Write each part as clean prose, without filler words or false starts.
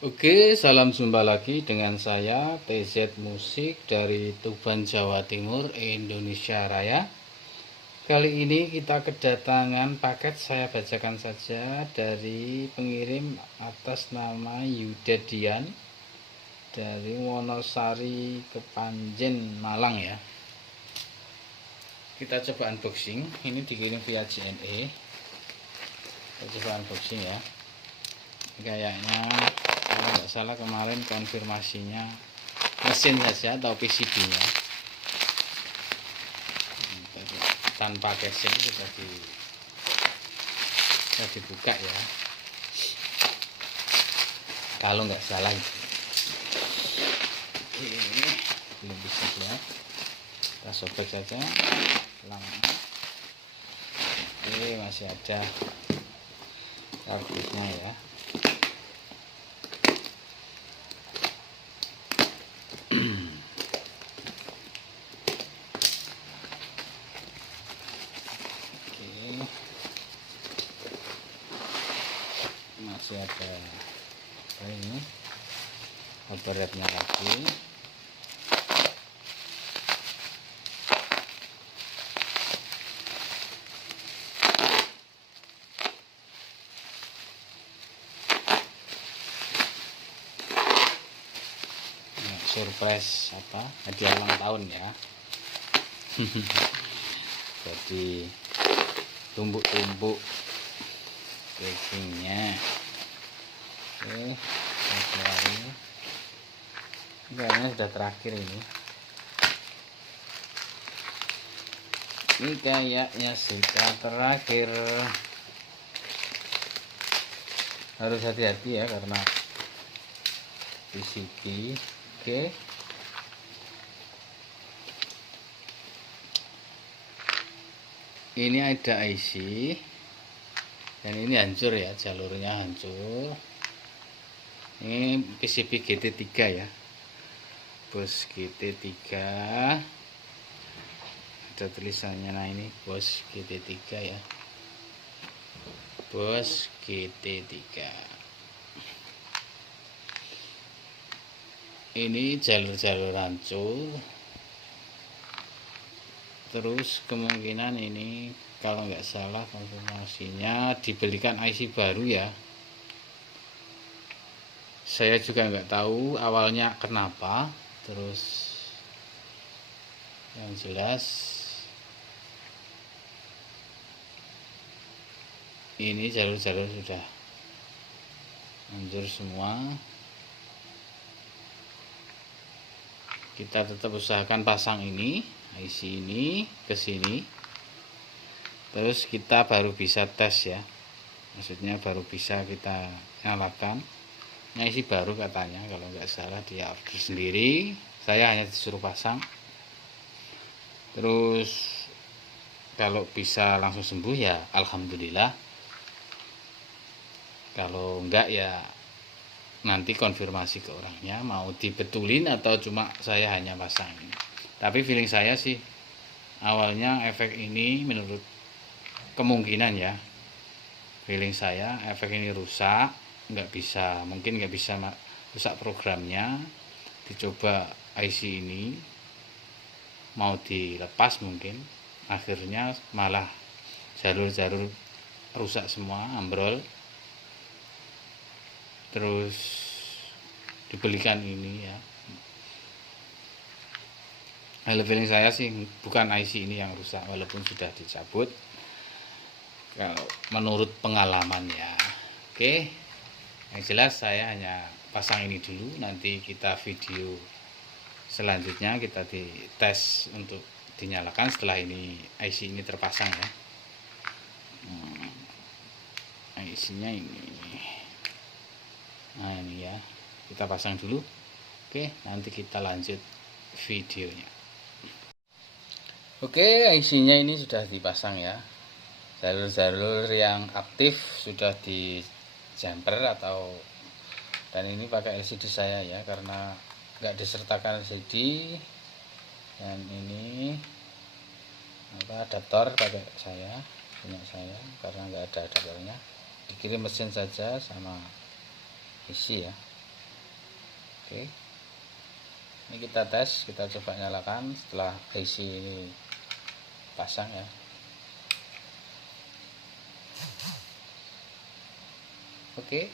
Oke, salam jumpa lagi dengan saya TZ Musik dari Tuban, Jawa Timur, Indonesia Raya. Kali ini kita kedatangan paket, saya bacakan saja dari pengirim atas nama Yuda Dian dari Wonosari Kepanjen, Malang ya. Kita coba unboxing, ini dikirim via JNE. Kita coba unboxing ya. Kayaknya kalau nggak salah kemarin konfirmasinya mesin saja atau PCB-nya tanpa casing sudah dibuka ya, kalau nggak salah itu. Oke, belum bisa lihat, kita sobek saja lama. Oke, masih ada kardusnya ya. Masih ada ini overheadnya lagi. Surprise hadiah ulang tahun ya. Jadi tumbuk-tumbuk casingnya. Oke, kayaknya sudah terakhir ini kayaknya sudah terakhir. Harus hati-hati ya karena PCB. Oke, ini ada IC dan ini hancur ya, jalurnya hancur. Ini PCB GT3 ya, bos GT3, ada tulisannya. Nah ini bos GT3 ya, bos GT3. Ini jalur-jalur hancur. Terus kemungkinan ini kalau nggak salah konfirmasinya dibelikan IC baru ya. Saya juga nggak tahu awalnya kenapa. Terus yang jelas ini jalur-jalur sudah hancur semua. Kita tetap usahakan pasang ini IC ini ke sini, terus kita baru bisa tes ya, maksudnya baru bisa kita nyalakan. Ini IC baru katanya, kalau nggak salah dia order sendiri, saya hanya disuruh pasang. Terus kalau bisa langsung sembuh ya alhamdulillah, kalau enggak ya nanti konfirmasi ke orangnya mau dibetulin atau cuma saya hanya pasang. Tapi feeling saya sih awalnya efek ini, menurut kemungkinan ya, feeling saya efek ini rusak, mungkin nggak bisa rusak programnya. Dicoba IC ini mau dilepas, mungkin akhirnya malah jalur-jalur rusak semua, ambrol. Terus dibelikan ini ya. Feeling saya sih bukan IC ini yang rusak walaupun sudah dicabut, kalau menurut pengalaman ya. Oke, yang jelas saya hanya pasang ini dulu, nanti kita video selanjutnya kita dites untuk dinyalakan setelah ini IC ini terpasang ya. IC nya ini, nah ini ya, kita pasang dulu. Oke, nanti kita lanjut videonya. Oke, IC nya ini sudah dipasang ya, jalur-jalur yang aktif sudah di jumper dan ini pakai LCD saya ya, karena nggak disertakan LCD. Dan ini adaptor pakai punya saya karena nggak ada adaptornya, dikirim mesin saja sama isi ya. Oke, ini kita tes, kita coba nyalakan setelah IC ini pasang ya. Oke,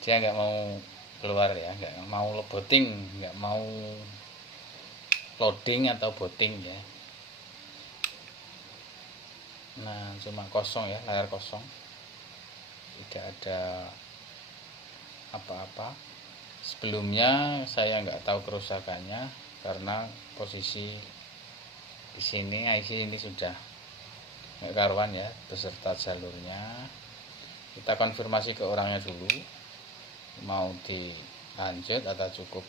dia nggak mau keluar ya, nggak mau booting, nggak mau loading atau booting ya. Nah, cuma kosong ya, layar kosong, tidak ada apa-apa. Sebelumnya saya nggak tahu kerusakannya karena posisi di sini IC ini sudah nggak karuan ya beserta jalurnya. Kita konfirmasi ke orangnya dulu, mau dilanjut atau cukup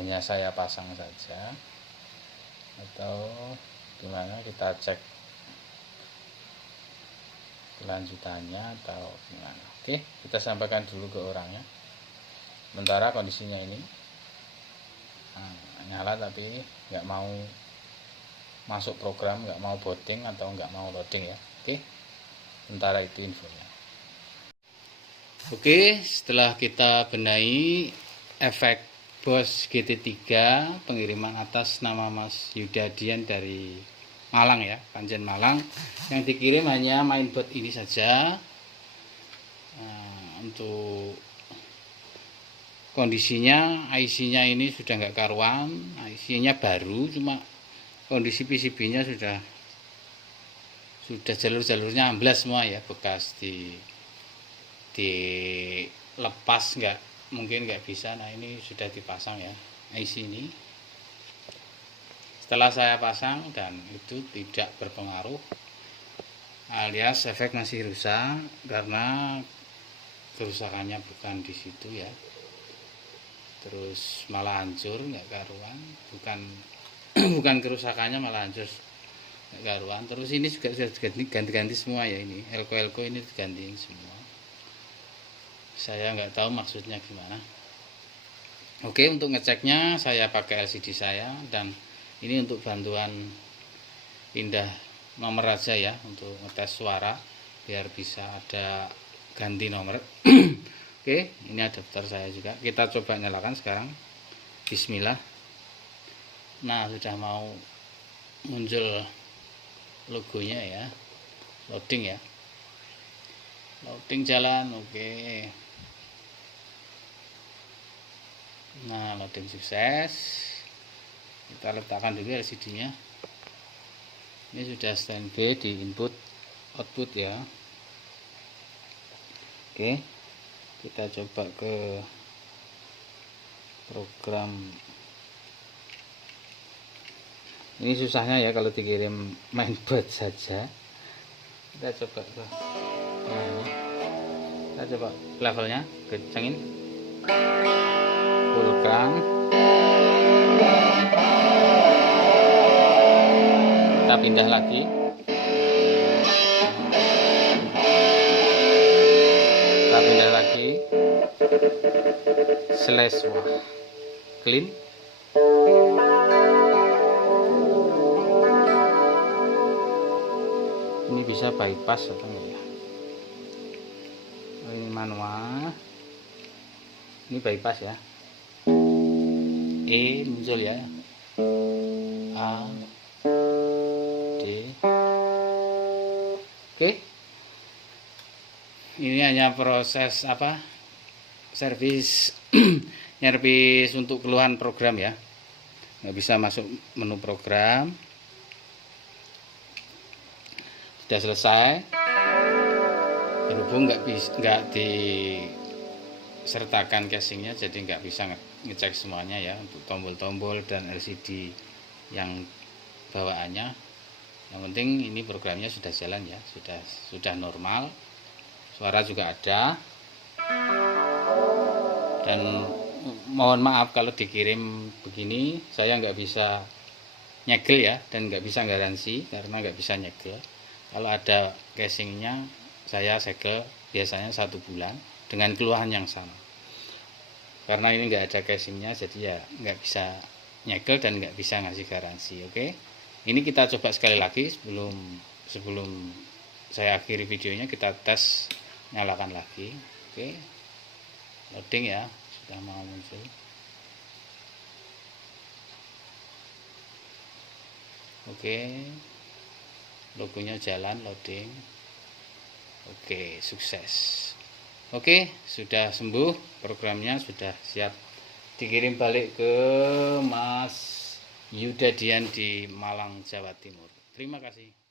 hanya saya pasang saja atau gimana. Kita cek kelanjutannya atau gimana. Oke, kita sampaikan dulu ke orangnya. Sementara kondisinya ini nyala tapi nggak mau masuk program, nggak mau booting atau nggak mau loading ya. Oke, sementara itu infonya. Oke, setelah kita benahi efek BOS GT3 pengiriman atas nama Mas Yudadian dari Malang ya, Panjen Malang, yang dikirim hanya mainboard ini saja. Untuk kondisinya IC-nya ini sudah nggak karuan, IC-nya baru, cuma kondisi PCB-nya sudah jalur-jalurnya amblas semua ya, bekas dilepas, mungkin nggak bisa. Nah, ini sudah dipasang ya IC ini. Setelah saya pasang dan itu tidak berpengaruh, alias efek masih rusak karena kerusakannya bukan di situ ya. Terus malah hancur nggak karuan, bukan kerusakannya malah hancur nggak karuan. Terus ini juga sudah ganti-ganti semua ya, ini elko ini diganti semua. Saya nggak tahu maksudnya gimana. Oke, untuk ngeceknya saya pakai LCD saya, dan ini untuk bantuan pindah nomor aja ya, untuk ngetes suara biar bisa ada ganti nomor. Oke, ini adapter saya juga. Kita coba nyalakan sekarang. Bismillah. Nah, sudah mau muncul logonya ya. Loading ya. Loading jalan, oke. Nah, loading sukses. Kita letakkan dulu LCD-nya. Ini sudah standby di input output ya. Oke, kita coba ke program. Ini susahnya ya kalau dikirim mainboard saja. Kita coba ke kita coba levelnya, kencangin, fullkan. Kita pindah lagi. Kita pindah lagi. Slash wah. Clean. Ini bisa bypass atau enggak ya? Ini manual. Ini bypass ya. E muncul ya. A D. Oke. Ini hanya proses servis nyervis untuk keluhan program ya. Nggak bisa masuk menu program. Sudah selesai. Berhubung nggak disertakan casingnya, jadi nggak bisa ngecek semuanya ya, untuk tombol-tombol dan LCD yang bawaannya. Yang penting ini programnya sudah jalan ya, sudah normal, suara juga ada. Dan mohon maaf kalau dikirim begini, saya nggak bisa nyegel ya, dan nggak bisa garansi karena nggak bisa nyegel. Kalau ada casingnya saya segel biasanya 1 bulan dengan keluhan yang sama. Karena ini nggak ada casingnya, jadi ya nggak bisa nyegel dan nggak bisa ngasih garansi. Oke, ini kita coba sekali lagi sebelum saya akhiri videonya. Kita tes, nyalakan lagi. Oke, Loading ya, sudah mau muncul. Oke, logonya jalan, loading. Oke, sukses. Oke, sudah sembuh, programnya sudah siap dikirim balik ke Mas Yuda Dian di Malang, Jawa Timur. Terima kasih.